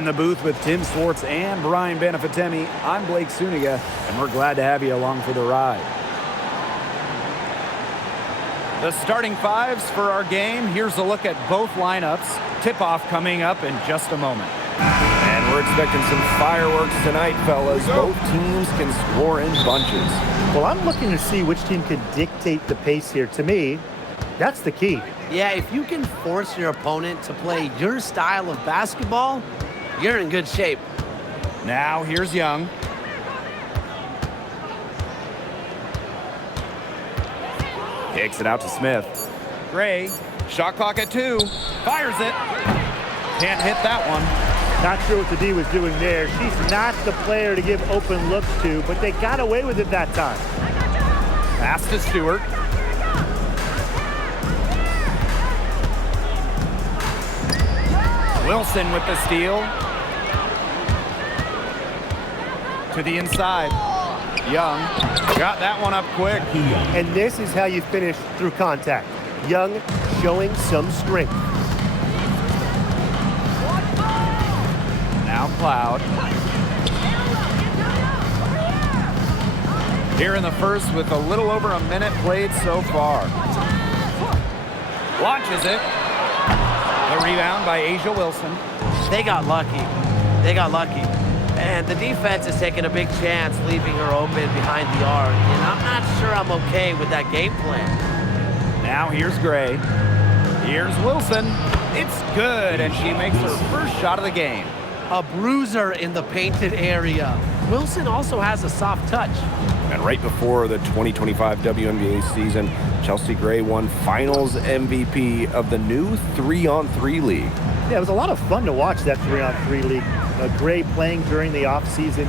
In the booth with Tim Swartz and Brian Benefitemi, I'm Blake Suniga, and we're glad to have you along for the ride. The starting fives for our game. Here's a look at both lineups. Tip-off coming up in just a moment. And we're expecting some fireworks tonight, fellas. Both teams can score in bunches. Well, I'm looking to see which team can dictate the pace here. To me, that's the key. Yeah, if you can force your opponent to play your style of basketball, you're in good shape. Now here's Young. Kicks it out to Smith. Gray, shot clock at 2. Fires it. Can't hit that one. Not sure what the D was doing there. She's not the player to give open looks to, but they got away with it that time. Pass to Stewart. Wilson with the steal. To the inside. Young got that one up quick. And this is how you finish through contact. Young showing some strength. Now Cloud. Here in the first with a little over a minute played so far. Launches it. The rebound by Asia Wilson. They got lucky. They got lucky. And the defense is taking a big chance leaving her open behind the arc. And I'm not sure I'm okay with that game plan. Now here's Gray. Here's Wilson. It's good, and she makes her first shot of the game. A bruiser in the painted area. Wilson also has a soft touch. And right before the 2025 WNBA season, Chelsea Gray won Finals MVP of the new 3-on-3 league. Yeah, it was a lot of fun to watch that 3-on-3 league. Gray playing during the offseason,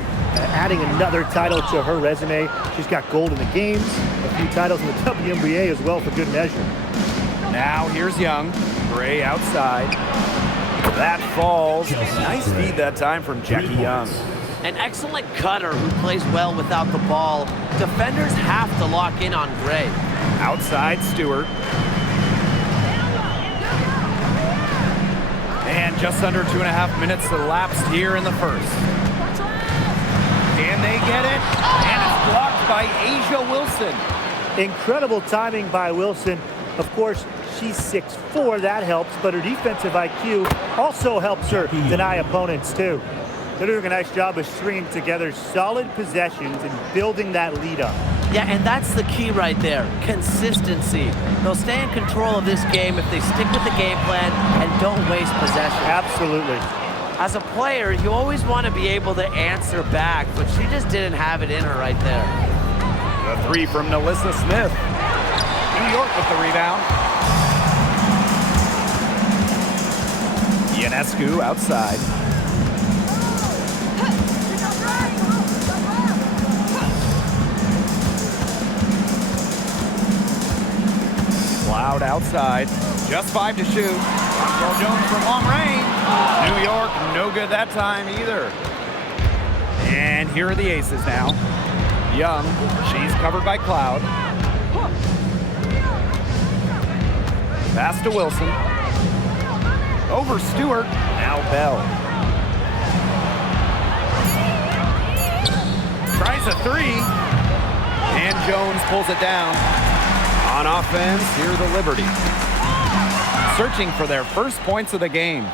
adding another title to her resume. She's got gold in the games, a few titles in the WNBA as well for good measure. Now here's Young. Gray outside. That falls. Nice feed that time from Jackie Young. An excellent cutter who plays well without the ball. Defenders have to lock in on Gray. Outside Stewart. And just under 2.5 minutes elapsed here in the first. Can they get it? And it's blocked by Asia Wilson. Incredible timing by Wilson. Of course, she's 6'4", that helps, but her defensive IQ also helps her deny opponents too. They're doing a nice job of stringing together solid possessions and building that lead up. Yeah, and that's the key right there, consistency. They'll stay in control of this game if they stick with the game plan and don't waste possession. Absolutely. As a player, you always want to be able to answer back, but she just didn't have it in her right there. The three from Nalissa Smith. New York with the rebound. Ionescu outside. Cloud outside. Just 5 to shoot. Carl Jones from long range. New York, no good that time either. And here are the aces now. Young, she's covered by Cloud. Pass to Wilson. Over Stewart. Now Bell. Tries a 3. And Jones pulls it down. On offense, here the Liberty. Searching for their first points of the game.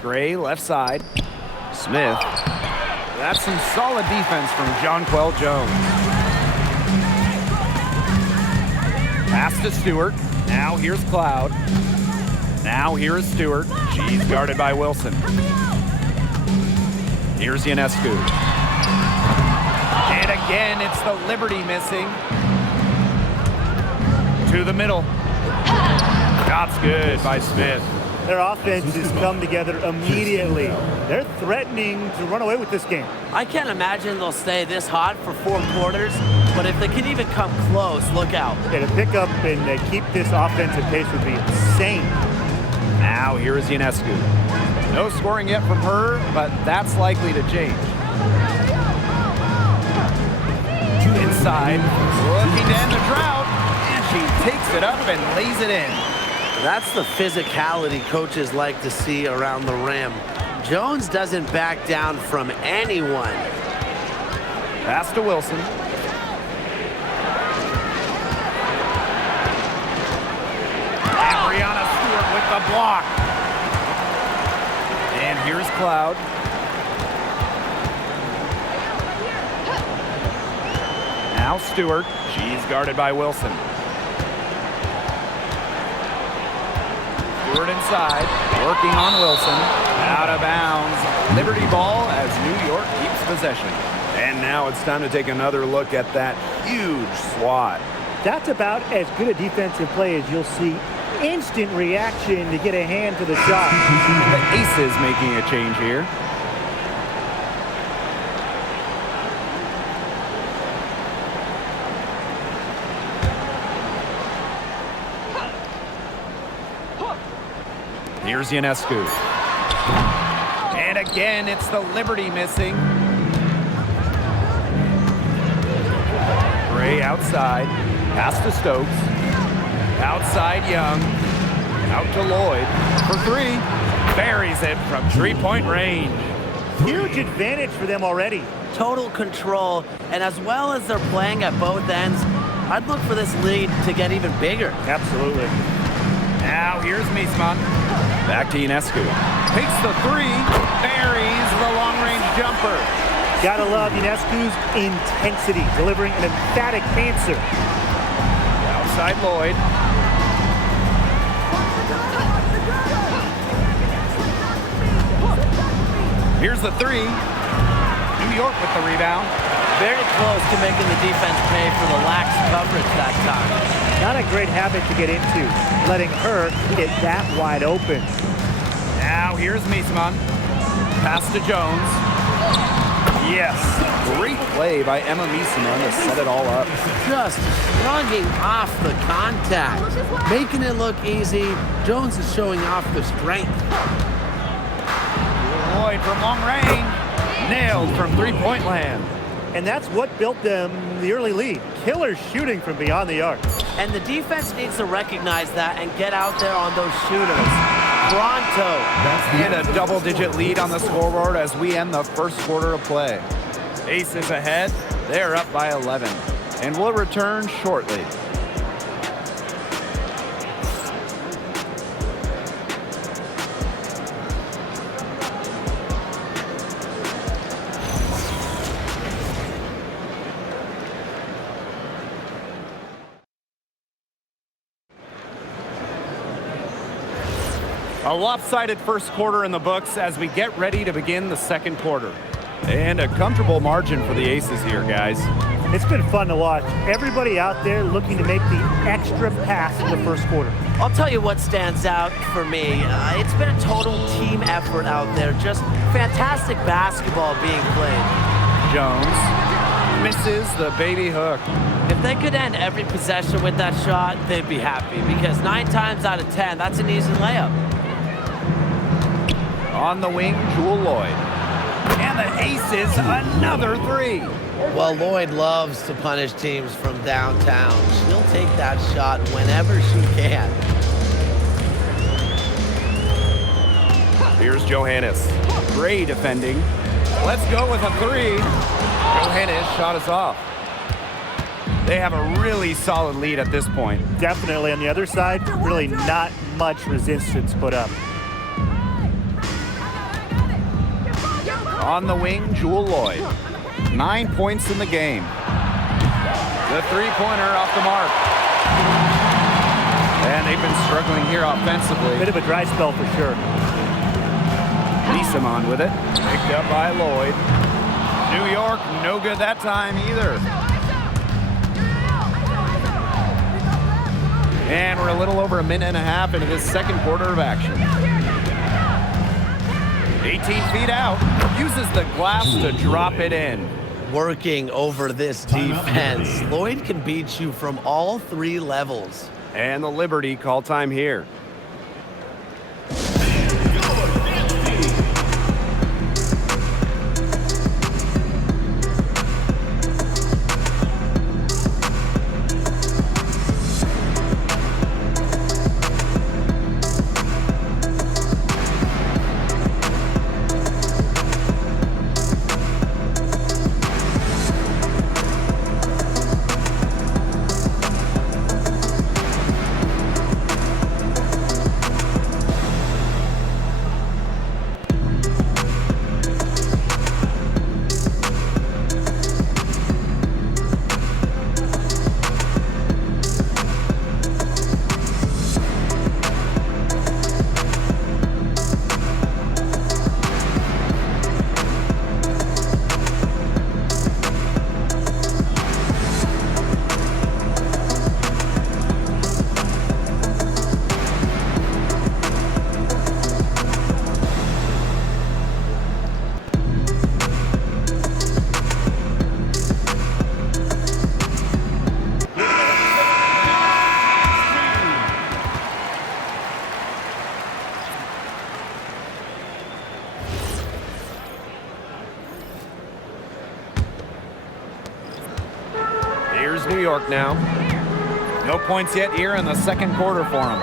Gray left side. Smith. That's some solid defense from Jonquel Jones. Pass to Stewart. Now here's Cloud. Now here is Stewart. She's guarded by Wilson. Here's Ionescu. And again, it's the Liberty missing. To the middle. Shot's good by Smith. Their offense has come together immediately. They're threatening to run away with this game. I can't imagine they'll stay this hot for 4 quarters, but if they can even come close, look out. Yeah, to pick up and keep this offensive pace would be insane. Now here is Ionescu. No scoring yet from her, but that's likely to change. Inside, looking to end the drought, and she takes it up and lays it in. That's the physicality coaches like to see around the rim. Jones doesn't back down from anyone. Pass to Wilson. And Brianna Stewart with the block. And here's Cloud. Now Stewart. She's guarded by Wilson. Stewart inside, working on Wilson. Out of bounds. Liberty ball as New York keeps possession. And now it's time to take another look at that huge swat. That's about as good a defensive play as you'll see. Instant reaction to get a hand to the shot. The Aces making a change here. Here's Ionescu. And again, it's the Liberty missing. Gray outside. Pass to Stokes. Outside Young. Out to Lloyd for three. Buries it from three-point range. Huge advantage for them already. Total control, and as well as they're playing at both ends, I'd look for this lead to get even bigger. Absolutely. Now here's Miesman. Back to Ionescu. Takes the three. Buries the long-range jumper. Gotta love Ionescu's intensity, delivering an emphatic answer. Outside Lloyd. Here's the three. New York with the rebound. Very close to making the defense pay for the lax coverage that time. Not a great habit to get into, letting her get that wide open. Now here's Miesman. Pass to Jones. Yes. Great play by Emma Miesman to set it all up. Just shrugging off the contact. Making it look easy. Jones is showing off the strength. Lloyd from long range. Nailed from three-point land. And that's what built them the early lead. Killer shooting from beyond the arc. And the defense needs to recognize that and get out there on those shooters. Pronto. And a double-digit lead on the scoreboard as we end the first quarter of play. Aces ahead. They're up by 11. And we'll return shortly. A lopsided first quarter in the books as we get ready to begin the second quarter. And a comfortable margin for the Aces here, guys. It's been fun to watch. Everybody out there looking to make the extra pass in the first quarter. I'll tell you what stands out for me. It's been a total team effort out there. Just fantastic basketball being played. Jones misses the baby hook. If they could end every possession with that shot, they'd be happy because 9 times out of 10, that's an easy layup. On the wing, Jewel Lloyd. And the Aces, another three. Well, Lloyd loves to punish teams from downtown. She'll take that shot whenever she can. Here's Johannes. Gray defending. Let's go with a three. Johannes shot us off. They have a really solid lead at this point. Definitely on the other side, really not much resistance put up. On the wing, Jewel Lloyd. 9 points in the game. The three-pointer off the mark. And they've been struggling here offensively. Bit of a dry spell for sure. Miesman with it. Picked up by Lloyd. New York, no good that time either. And we're a little over a minute and a half into this second quarter of action. 18 feet out, uses the glass to drop it in. Working over this defense. Lloyd can beat you from all 3 levels. And the Liberty call time here. York now. No points yet here in the second quarter for him.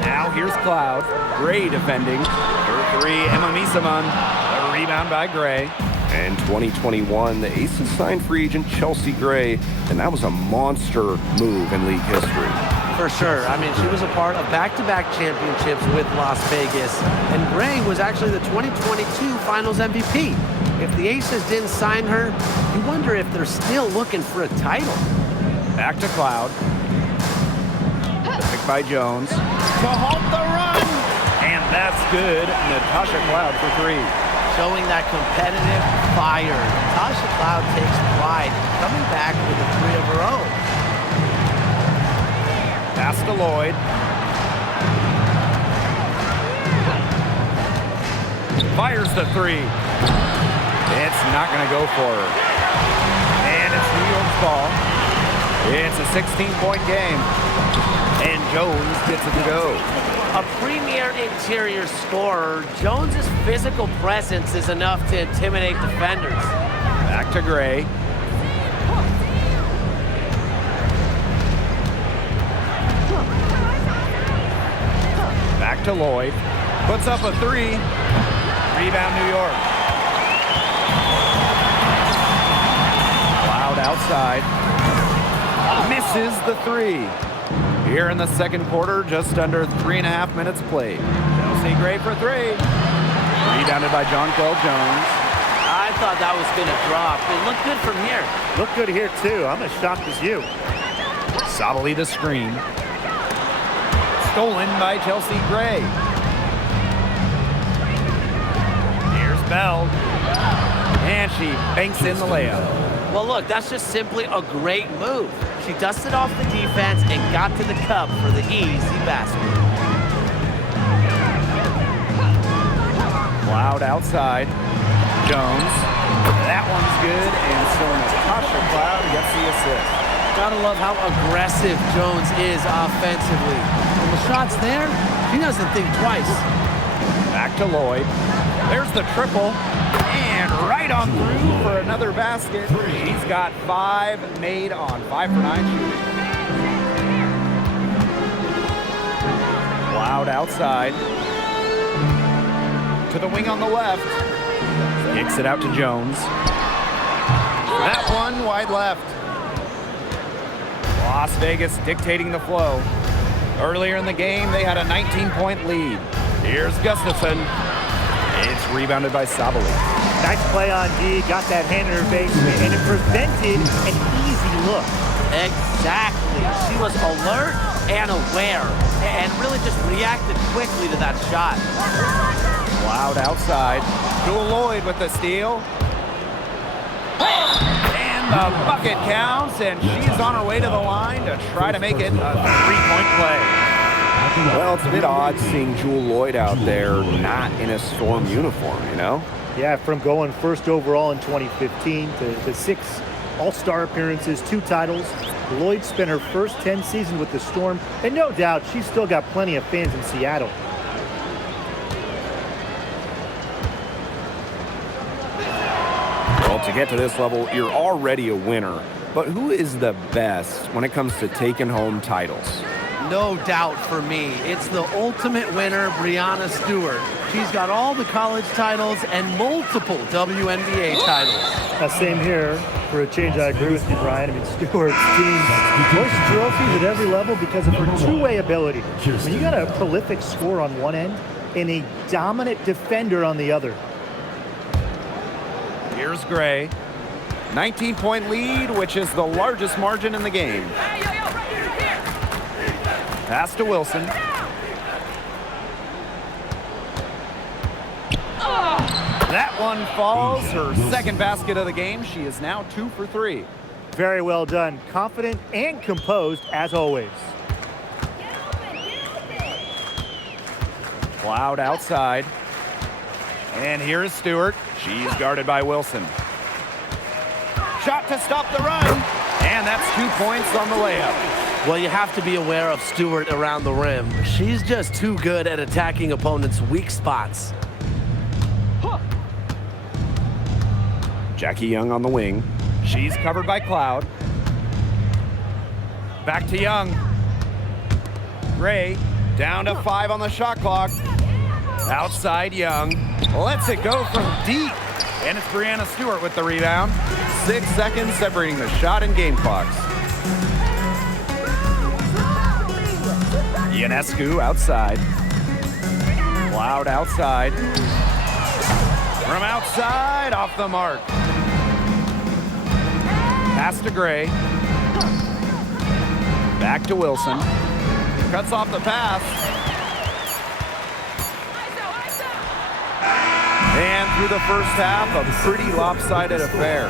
Now here's Cloud. Gray defending. For three, Emma Misaman. A rebound by Gray. In 2021, the Aces signed free agent Chelsea Gray, and that was a monster move in league history. For sure. I mean, she was a part of back-to-back championships with Las Vegas, and Gray was actually the 2022 Finals MVP. If the Aces didn't sign her, you wonder if they're still looking for a title. Back to Cloud. Pick by Jones. To halt the run! And that's good. Natasha Cloud for three. Showing that competitive fire. Natasha Cloud takes pride coming back with a three of her own. Pass to Lloyd. Fires the three. It's not going to go for her. And it's New York's ball. It's a 16-point game. And Jones gets it to go. A premier interior scorer, Jones's physical presence is enough to intimidate defenders. Back to Gray. Back to Lloyd. Puts up a three. Rebound New York. Cloud outside. Misses the three. Here in the second quarter, just under 3.5 minutes played. Chelsea Gray for three. Rebounded by Jonquel Jones. I thought that was going to drop. It looked good from here. Look good here, too. I'm as shocked as you. Sabali the screen. Stolen by Chelsea Gray. Here's Bell. And she banks in the layup. Well, look, that's just simply a great move. She dusted off the defense and got to the cup for the easy basket. Cloud outside. Jones. That one's good, and so Natasha Cloud gets the assist. Gotta love how aggressive Jones is offensively. When the shot's there, she doesn't think twice. Back to Lloyd. There's the triple. And right on through for another basket. He's got 5 made on 5 for 9 shooting. Cloud outside. To the wing on the left. Kicks it out to Jones. That one wide left. Las Vegas dictating the flow. Earlier in the game, they had a 19-point lead. Here's Gustafson. It's rebounded by Sabali. Nice play on D. Got that hand in her face, and it prevented an easy look. Exactly. She was alert and aware and really just reacted quickly to that shot. Cloud outside. Jewel Lloyd with the steal. And the bucket counts, and she's on her way to the line to try to make it a 3-point play. Well, it's a bit odd seeing Jewel Lloyd out there not in a Storm uniform, you know? Yeah, from going first overall in 2015 to 6 All-Star appearances, 2 titles. Lloyd spent her first 10 seasons with the Storm, and no doubt she's still got plenty of fans in Seattle. Well, to get to this level, you're already a winner. But who is the best when it comes to taking home titles? No doubt for me. It's the ultimate winner, Breanna Stewart. She's got all the college titles and multiple WNBA titles. Same here. For a change, I agree with you, Brian. I mean, Stewart's team hoists trophies at every level because of her two-way ability. When you got a prolific scorer on one end and a dominant defender on the other. Here's Gray. 19-point lead, which is the largest margin in the game. Pass to Wilson. That one falls. Her second basket of the game. She is now 2 for 3. Very well done. Confident and composed, as always. Cloud outside. And here is Stewart. She's guarded by Wilson. Shot to stop the run. And that's 2 points on the layup. Well, you have to be aware of Stewart around the rim. She's just too good at attacking opponents' weak spots. Jackie Young on the wing. She's covered by Cloud. Back to Young. Gray down to 5 on the shot clock. Outside Young. Lets it go from deep. And it's Brianna Stewart with the rebound. 6 seconds separating the shot and game clocks. Ionescu outside. Cloud outside. From outside, off the mark. Pass to Gray. Back to Wilson. Cuts off the pass. And through the first half, a pretty lopsided affair.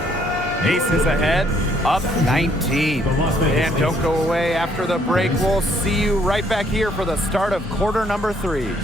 Aces ahead, up 19. And don't go away after the break. We'll see you right back here for the start of quarter number 3.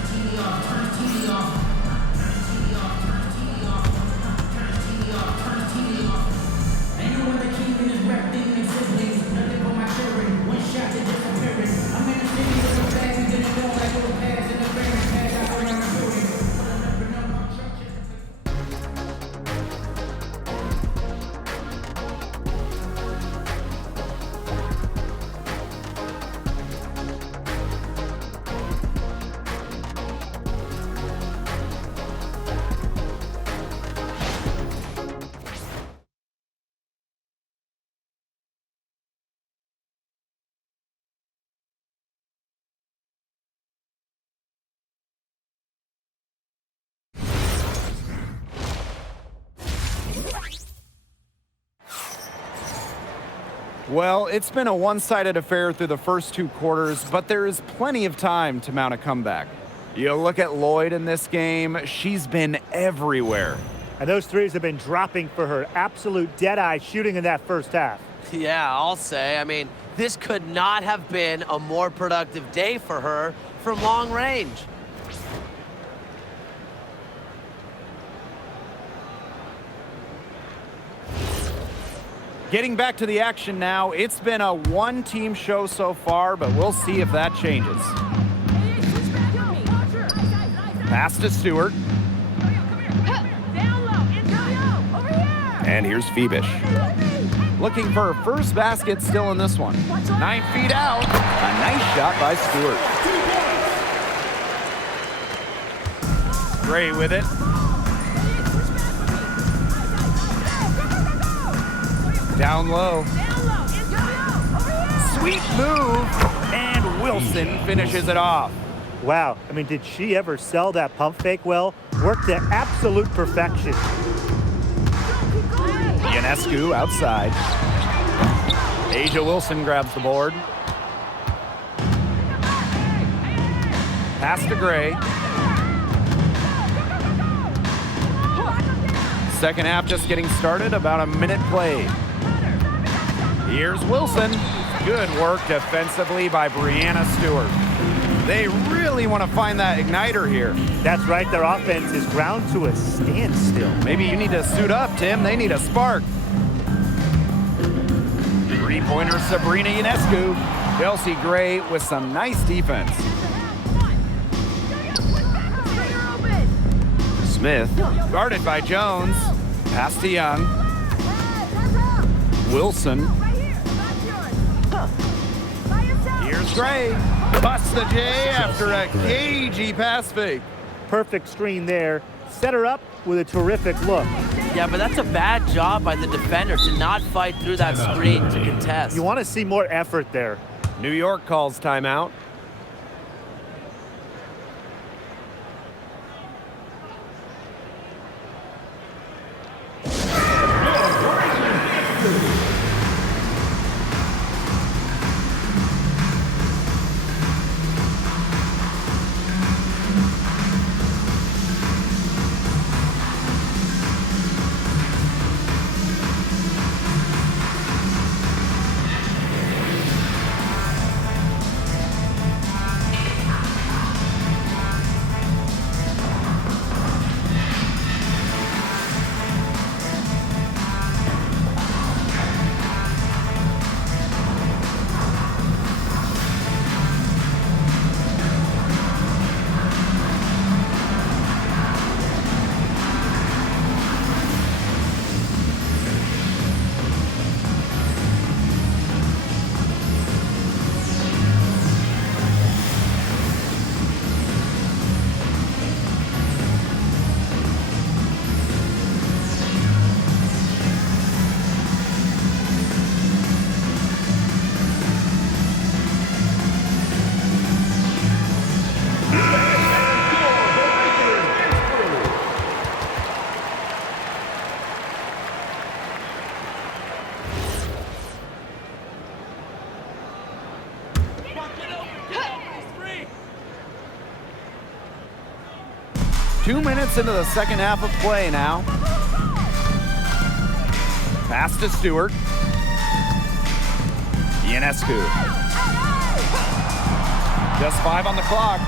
Well, it's been a one-sided affair through the first 2 quarters, but there is plenty of time to mount a comeback. You look at Lloyd in this game, she's been everywhere. And those threes have been dropping for her. Absolute dead-eye shooting in that first half. Yeah, I'll say. I mean, this could not have been a more productive day for her from long range. Getting back to the action now, it's been a one-team show so far, but we'll see if that changes. Pass to Stewart. And here's Phoebish. Looking for her first basket still in this one. 9 feet out. A nice shot by Stewart. Gray with it. Down low. Sweet move. And Wilson finishes it off. Wow. I mean, did she ever sell that pump fake well? Worked to absolute perfection. Ionescu outside. Asia Wilson grabs the board. Pass to Gray. Second half just getting started, about a minute played. Here's Wilson. Good work defensively by Brianna Stewart. They really want to find that igniter here. That's right. Their offense is ground to a standstill. Maybe you need to suit up, Tim. They need a spark. Three-pointer Sabrina Ionescu. Chelsea Gray with some nice defense. Smith. Guarded by Jones. Pass to Young. Wilson. Here's Gray. Busts the J after a cagey pass fake. Perfect screen there. Set her up with a terrific look. Yeah, but that's a bad job by the defender to not fight through that screen to contest. You want to see more effort there. New York calls timeout. 2 minutes into the second half of play now. Pass to Stewart. Ionescu. Just 5 on the clock.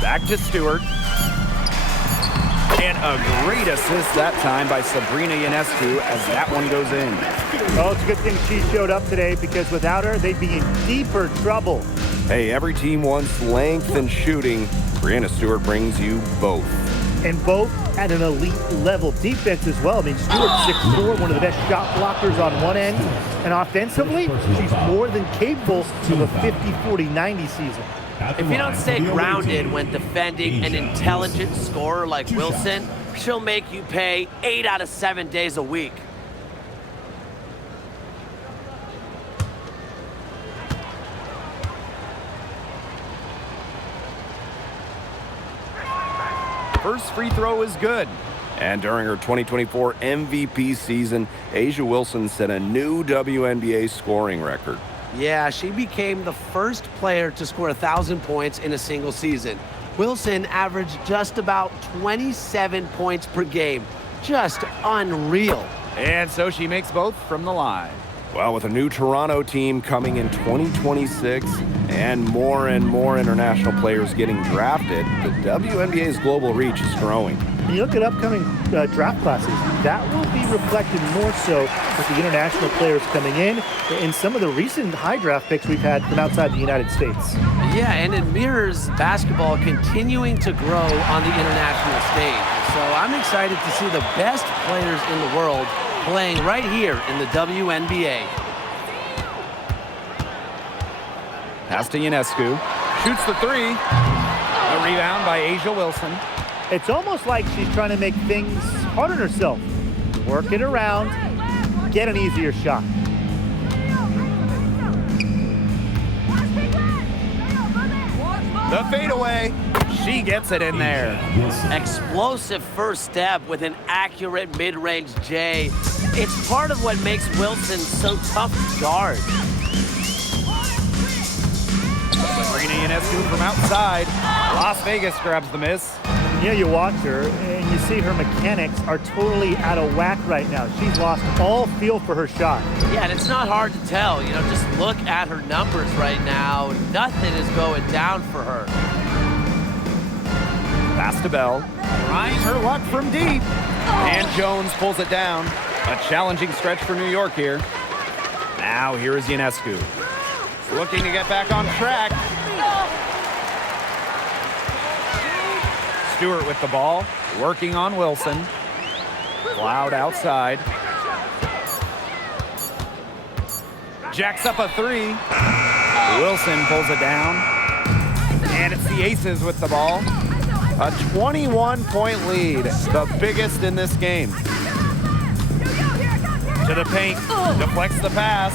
Back to Stewart. And a great assist that time by Sabrina Ionescu as that one goes in. Oh, it's a good thing she showed up today, because without her, they'd be in deeper trouble. Hey, every team wants length and shooting. Brianna Stewart brings you both. And both at an elite level. Defense as well. I mean, Stewart's 6'4", one of the best shot blockers on one end. And offensively, she's more than capable of a 50-40-90 season. If you don't stay grounded when defending an intelligent scorer like Wilson, she'll make you pay 8 out of 7 days a week. First free throw is good. And during her 2024 MVP season, A'ja Wilson set a new WNBA scoring record. Yeah, she became the first player to score 1,000 points in a single season. Wilson averaged just about 27 points per game. Just unreal. And so she makes both from the line. Well, with a new Toronto team coming in 2026 and more international players getting drafted, the WNBA's global reach is growing. When you look at upcoming draft classes, that will be reflected more so with the international players coming in and some of the recent high draft picks we've had from outside the United States. Yeah, and it mirrors basketball continuing to grow on the international stage. So I'm excited to see the best players in the world playing right here in the WNBA. Pass to Ionescu. Shoots the 3. A rebound by A'ja Wilson. It's almost like she's trying to make things hard on herself. Work it around, get an easier shot. The fadeaway. She gets it in there. Explosive first step with an accurate mid-range J. It's part of what makes Wilson so tough to guard. Sabrina Ionescu from outside. Las Vegas grabs the miss. You know, you watch her and you see her mechanics are totally out of whack right now. She's lost all feel for her shot. Yeah, and it's not hard to tell. You know, just look at her numbers right now. Nothing is going down for her. Pass to Bell. Trying her luck from deep. And Jones pulls it down. A challenging stretch for New York here. Now here is Ionescu. Looking to get back on track. Stewart with the ball, working on Wilson. Cloud outside. Jacks up a 3. Wilson pulls it down. And it's the Aces with the ball. A 21-point lead, the biggest in this game. To the paint, deflects the pass.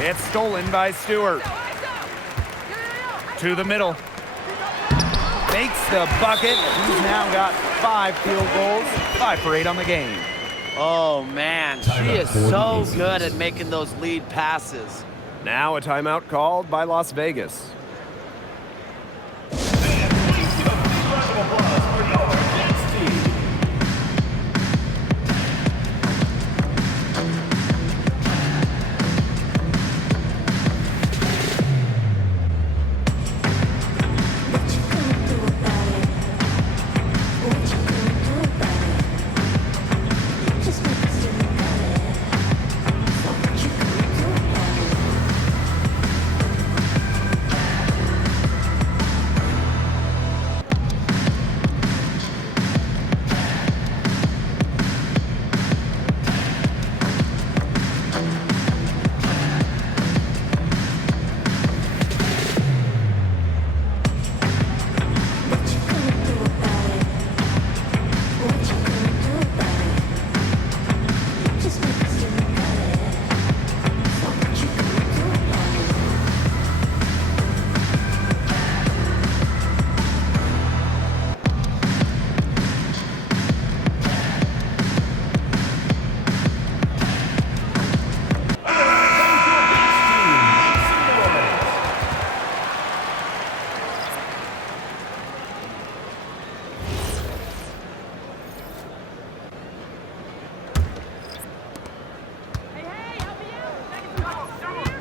It's stolen by Stewart. To the middle. Makes the bucket. He's now got 5 field goals, 5 for 8 on the game. Oh, man, she is so good at making those lead passes. Now a timeout called by Las Vegas.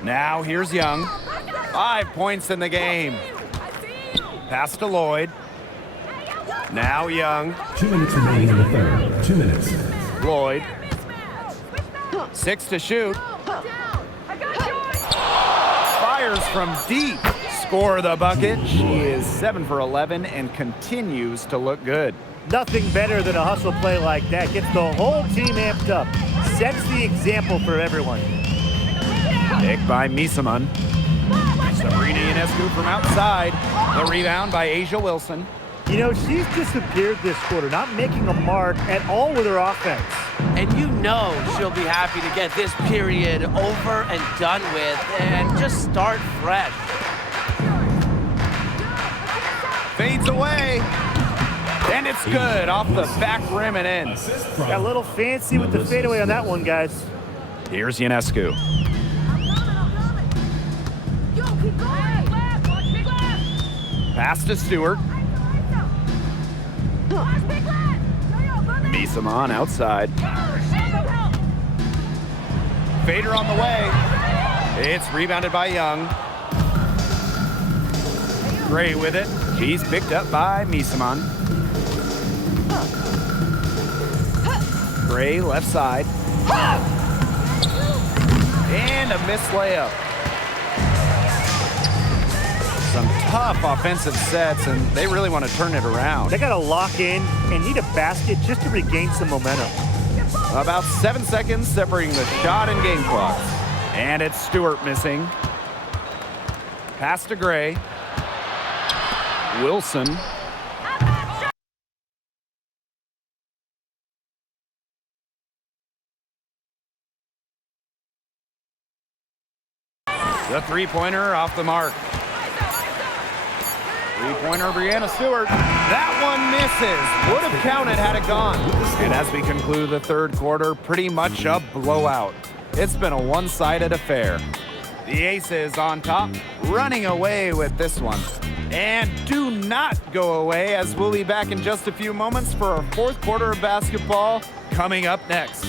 Now here's Young. 5 points in the game. Pass to Lloyd. Now Young. 2 minutes remaining in the third. 2 minutes. Lloyd. 6 to shoot. Fires from deep. Score the bucket. She is 7 for 11 and continues to look good. Nothing better than a hustle play like that. Gets the whole team amped up. Sets the example for everyone. Pick by Misaman. Sabrina Ionescu from outside. The rebound by Asia Wilson. You know, she's disappeared this quarter, not making a mark at all with her offense. And you know she'll be happy to get this period over and done with and just start fresh. Fades away. And it's good off the back rim and in. Got a little fancy with the fadeaway on that one, guys. Here's Ionescu. Pass to Stewart. Misaman outside. Fader on the way. It's rebounded by Young. Gray with it. She's picked up by Misaman. Gray left side. And a missed layup. Some tough offensive sets, and they really want to turn it around. They got to lock in and need a basket just to regain some momentum. About 7 seconds separating the shot and game clock. And it's Stewart missing. Pass to Gray. Wilson. The three-pointer off the mark. Three-pointer, Brianna Stewart. That one misses. Would have counted had it gone. And as we conclude the third quarter, pretty much a blowout. It's been a one-sided affair. The Aces on top, running away with this one. And do not go away, as we'll be back in just a few moments for our fourth quarter of basketball coming up next.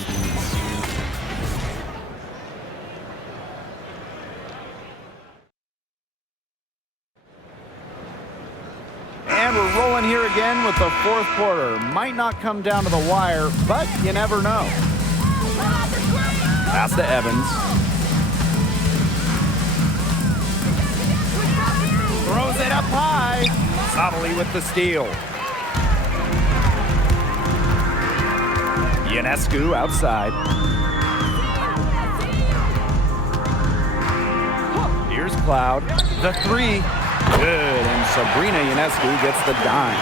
And we're rolling here again with the fourth quarter. Might not come down to the wire, but you never know. Pass to Evans. Throws it up high. Sottily with the steal. Ionescu outside. Here's Cloud. The three. Good, and Sabrina Ionescu gets the dime.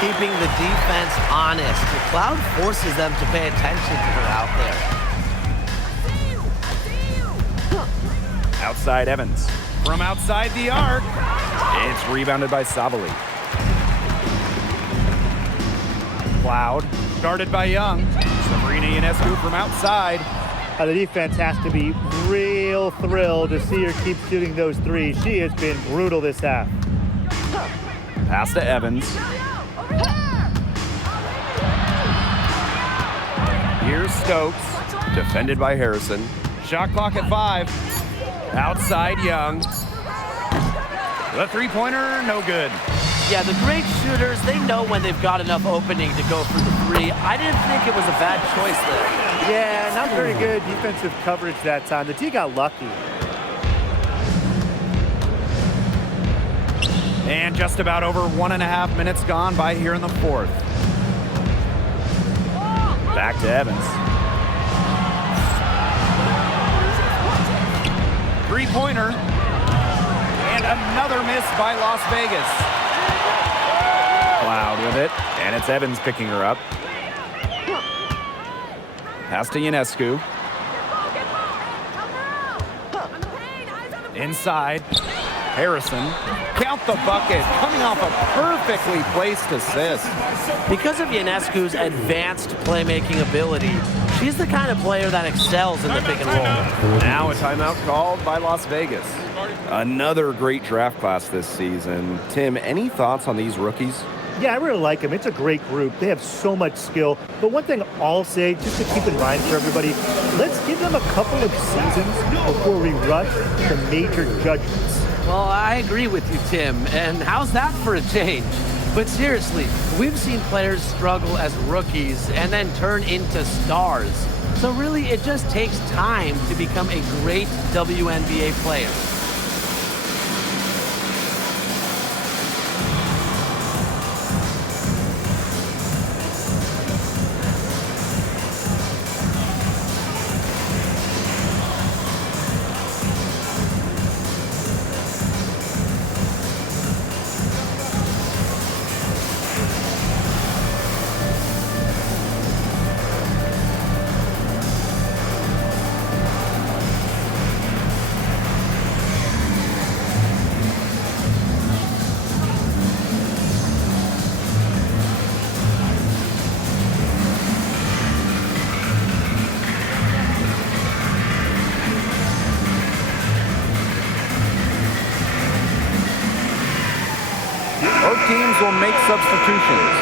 Keeping the defense honest. The Cloud forces them to pay attention to her out there. Outside Evans. From outside the arc. It's rebounded by Savali. Cloud, guarded by Young. Sabrina Ionescu from outside. The defense has to be real thrilled to see her keep shooting those threes. She has been brutal this half. Pass to Evans. Here's Stokes, defended by Harrison. Shot clock at 5. Outside Young. The three-pointer, no good. Yeah, the great shooters, they know when they've got enough opening to go for the three. I didn't think it was a bad choice there. Yeah, not very good defensive coverage that time. The D got lucky. And just about over 1.5 minutes gone by here in the fourth. Back to Evans. Three-pointer. And another miss by Las Vegas. Cloud with it, and it's Evans picking her up. Pass to Ionescu. Inside, Harrison. Count the bucket, coming off a perfectly placed assist. Because of Ionescu's advanced playmaking ability, she's the kind of player that excels in the pick and roll. Now a timeout called by Las Vegas. Another great draft class this season. Tim, any thoughts on these rookies? Yeah, I really like them. It's a great group. They have so much skill. But one thing I'll say, just to keep in mind for everybody, let's give them a couple of seasons before we rush to major judgments. Well, I agree with you, Tim. And how's that for a change? But seriously, we've seen players struggle as rookies and then turn into stars. So really, it just takes time to become a great WNBA player. Both teams will make substitutions.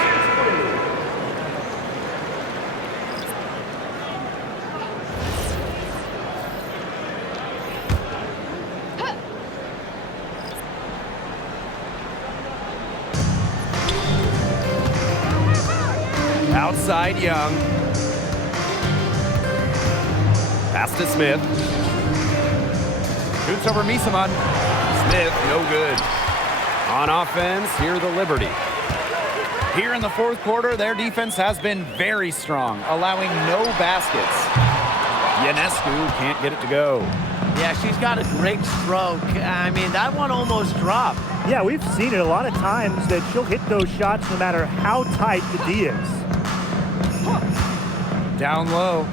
Outside Young. Pass to Smith. Shoots over Misaman. Smith, no good. On offense, here the Liberty. Here in the fourth quarter, their defense has been very strong, allowing no baskets. Ionescu can't get it to go. Yeah, she's got a great stroke. I mean, that one almost dropped. Yeah, we've seen it a lot of times that she'll hit those shots no matter how tight the D is. Down low.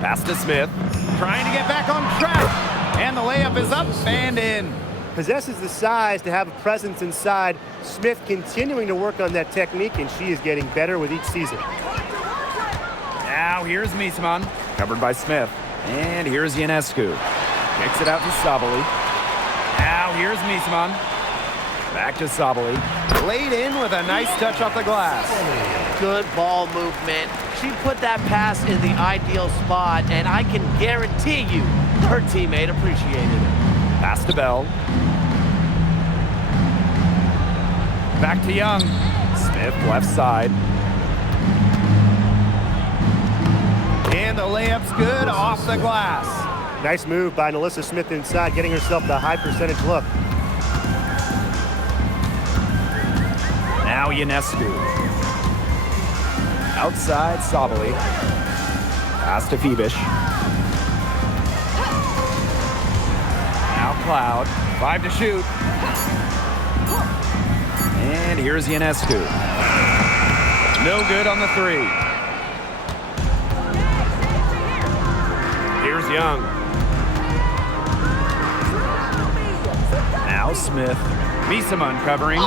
Pass to Smith. Trying to get back on track. And the layup is up and in. Possesses the size to have a presence inside. Smith continuing to work on that technique, and she is getting better with each season. Now here's Misaman, covered by Smith. And here's Ionescu. Kicks it out to Sabali. Now here's Misaman. Back to Sabali. Laid in with a nice touch off the glass. Good ball movement. She put that pass in the ideal spot, and I can guarantee you her teammate appreciated it. Pass to Bell. Back to Young. Smith left side. And the layup's good off the glass. Nice move by Nalissa Smith inside, getting herself the high percentage look. Now Ionescu. Outside Sabali. Pass to Phoebish. Now Cloud. 5 to shoot. And here's Ionescu. No good on the three. Here's Young. Now Smith. Misaman covering.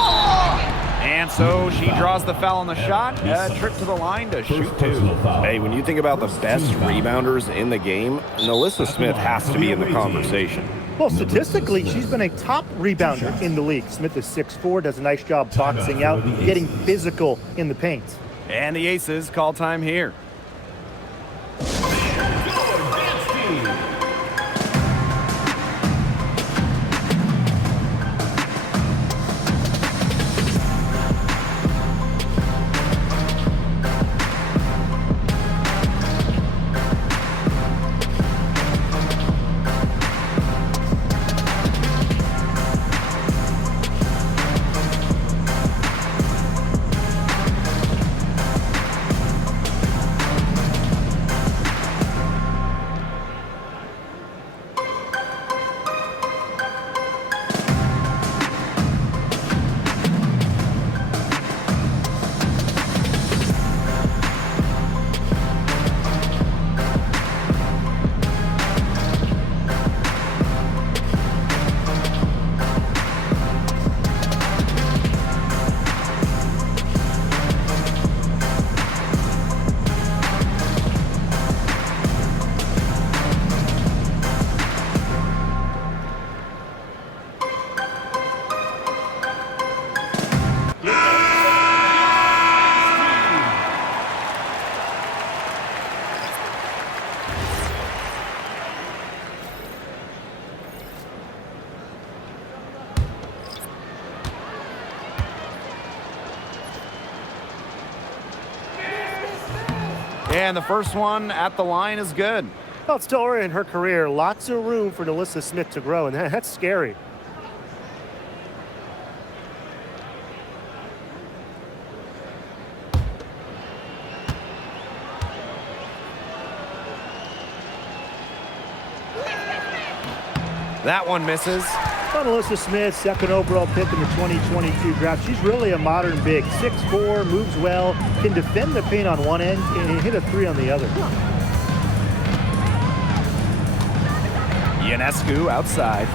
And so she draws the foul on the shot. A trip to the line to shoot two. Hey, when you think about the best rebounders in the game, Nalissa Smith has to be in the conversation. Well, statistically, she's been a top rebounder in the league. Smith is 6'4", does a nice job boxing out, getting physical in the paint. And the Aces call time here. And the first one at the line is good. Well, it's still early in her career. Lots of room for Alyssa Smith to grow, and that's scary. That one misses. On Alyssa Smith, second overall pick in the 2022 draft. She's really a modern big. 6'4", moves well, can defend the paint on one end and hit a three on the other. Ionescu outside.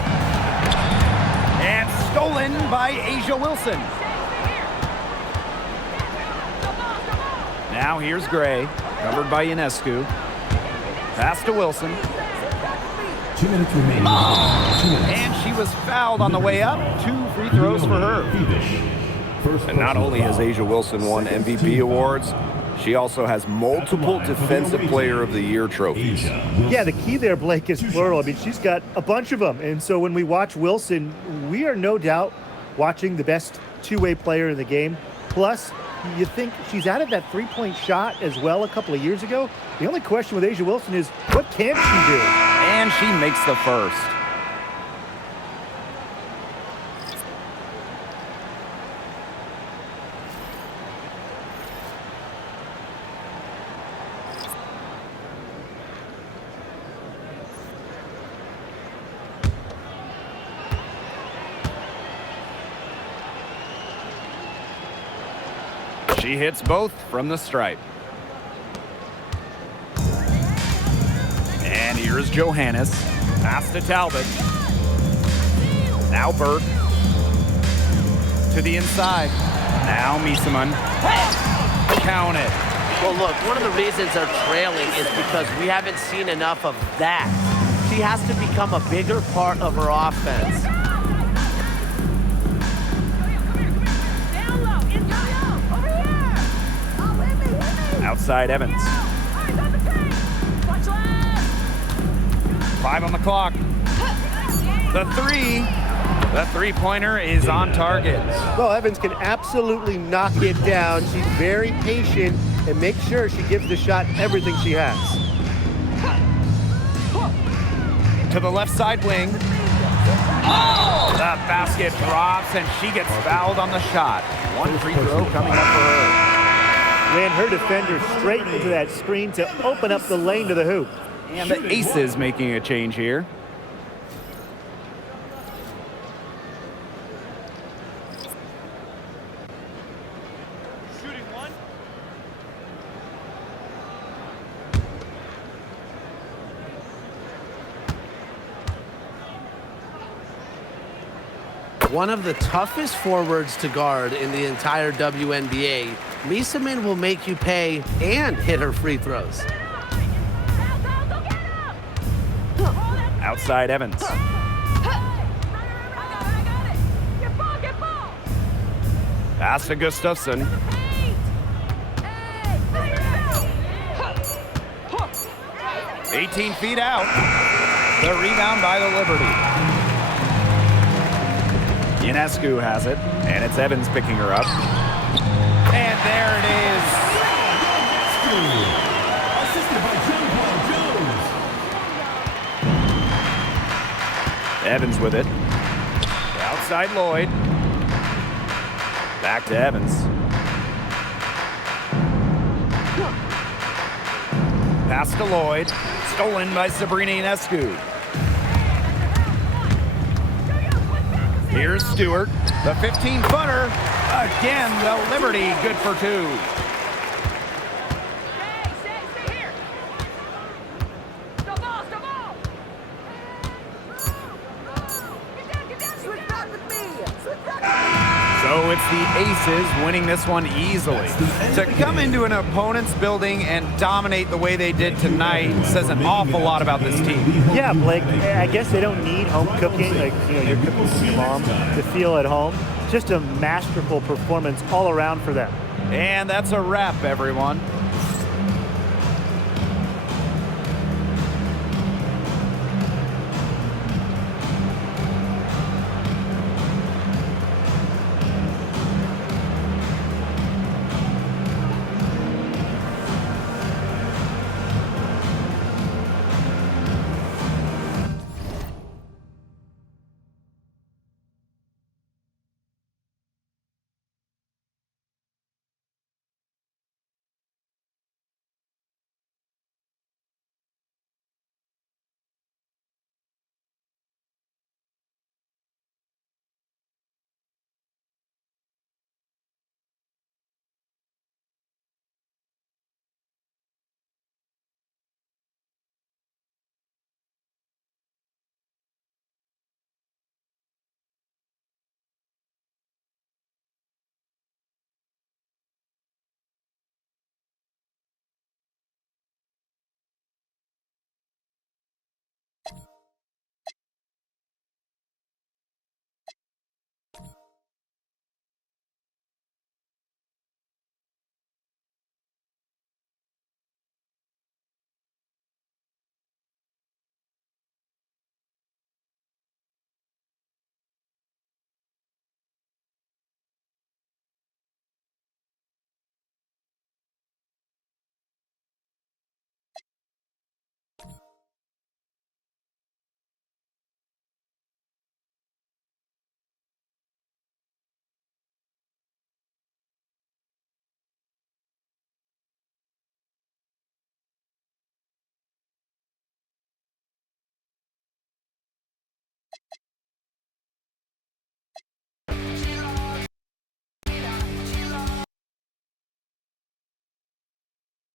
And stolen by Asia Wilson. Now here's Gray, covered by Ionescu. Pass to Wilson. 2 minutes remaining. 2 minutes. And she was fouled on the way up. 2 free throws for her. And not only has Asia Wilson won MVP awards, she also has multiple Defensive Player of the Year trophies. Yeah, the key there, Blake, is plural. I mean, she's got a bunch of them. And so when we watch Wilson, we are no doubt watching the best two-way player in the game. Plus, you think she's added that three-point shot as well a couple of years ago. The only question with Asia Wilson is, what can she do? And she makes the first. She hits both from the stripe. And here's Johannes. Pass to Talbot. Now Burke. To the inside. Now Miesemann. Count it. Well, look, one of the reasons they're trailing is because we haven't seen enough of that. She has to become a bigger part of her offense. Outside Evans. 5 on the clock. The three-pointer is on target. Well, Evans can absolutely knock it down. She's very patient and makes sure she gives the shot everything she has. To the left side wing. Oh! The basket drops and she gets fouled on the shot. 1 free throw coming up for her. Ran her defender straight into that screen to open up the lane to the hoop. And the Aces making a change here. Shooting one. One of the toughest forwards to guard in the entire WNBA. Miesemann will make you pay and hit her free throws. Outside Evans. Pass to Gustafson. – 18 feet out. The rebound by the Liberty. Ionescu has it, and it's Evans picking her up. And there it is. Assisted by John Paul Jones. Evans with it. Outside Lloyd. Back to Evans. Pass to Lloyd. Stolen by Sabrina Ionescu. Here's Stewart. The 15-footer. Again, the Liberty good for 2. So it's the Aces winning this one easily. To come into an opponent's building and dominate the way they did tonight says an awful lot about this team. Yeah, Blake, I guess they don't need home cooking, like, you're cooking for your mom, to feel at home. Just a masterful performance all around for them. And that's a wrap, everyone.